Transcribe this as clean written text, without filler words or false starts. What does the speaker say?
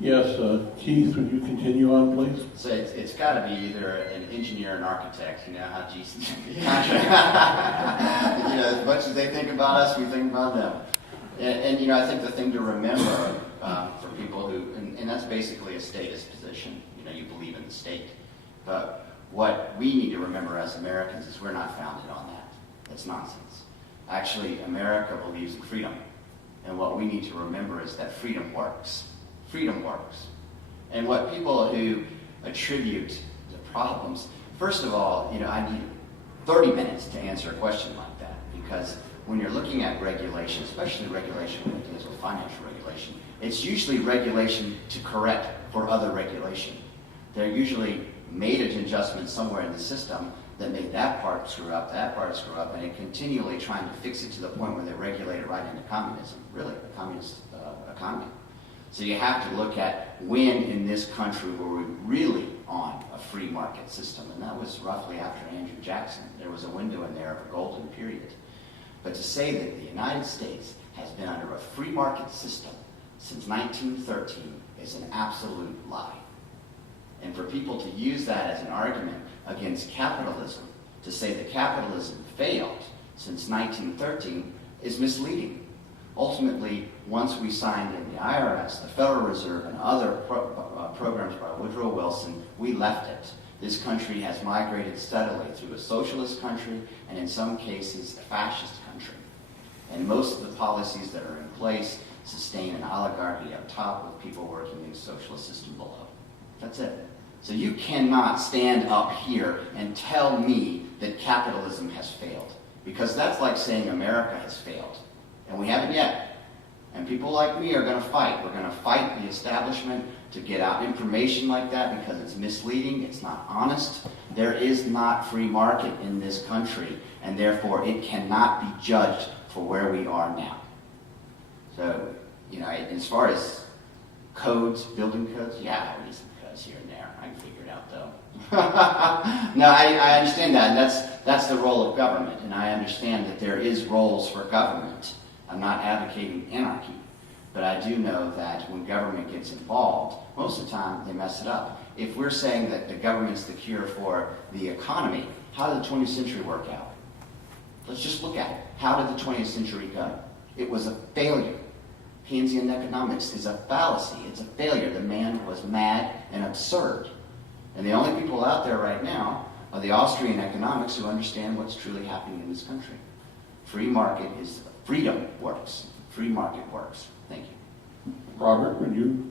Yes, Keith, would you continue on, please? So it's got to be either an engineer or an architect. You know how Jesus, you know, as much as they think about us, we think about them. And you know, I think the thing to remember for people who, and that's basically a statist position. You know, you believe in the state, but what we need to remember as Americans is we're not founded on that. That's nonsense. Actually, America believes in freedom, and what we need to remember is that freedom works. Freedom works. And what people who attribute the problems, first of all, you know, I need 30 minutes to answer a question like that, because when you're looking at regulation, especially regulation when it deals with financial regulation, it's usually regulation to correct for other regulation. They're usually made an adjustment somewhere in the system that made that part screw up, and it continually trying to fix it to the point where they regulate it right into communism, really, a communist economy. So you have to look at when in this country were we really on a free market system, and that was roughly after Andrew Jackson. There was a window in there of a golden period. But to say that the United States has been under a free market system since 1913 is an absolute lie. And for people to use that as an argument against capitalism, to say that capitalism failed since 1913 is misleading. Ultimately, once we signed in the IRS, the Federal Reserve, and other programs by Woodrow Wilson, we left it. This country has migrated steadily through a socialist country and in some cases a fascist country. And most of the policies that are in place sustain an oligarchy up top with people working in the socialist system below. That's it. So you cannot stand up here and tell me that capitalism has failed, because that's like saying America has failed. And we haven't yet. And people like me are going to fight. We're going to fight the establishment to get out information like that because it's misleading, it's not honest. There is not free market in this country, and therefore it cannot be judged for where we are now. So, you know, as far as codes, building codes, yeah, we need some codes here and there. I can figure it out, though. No, I understand that, and that's the role of government, and I understand that there is roles for government. I'm not advocating anarchy, but I do know that when government gets involved, most of the time they mess it up. If we're saying that the government's the cure for the economy, how did the 20th century work out? Let's just look at it. How did the 20th century go? It was a failure. Keynesian economics is a fallacy. It's a failure. The man was mad and absurd. And the only people out there right now are the Austrian economics who understand what's truly happening in this country. Free market is freedom works. Free market works. Thank you. Robert, would you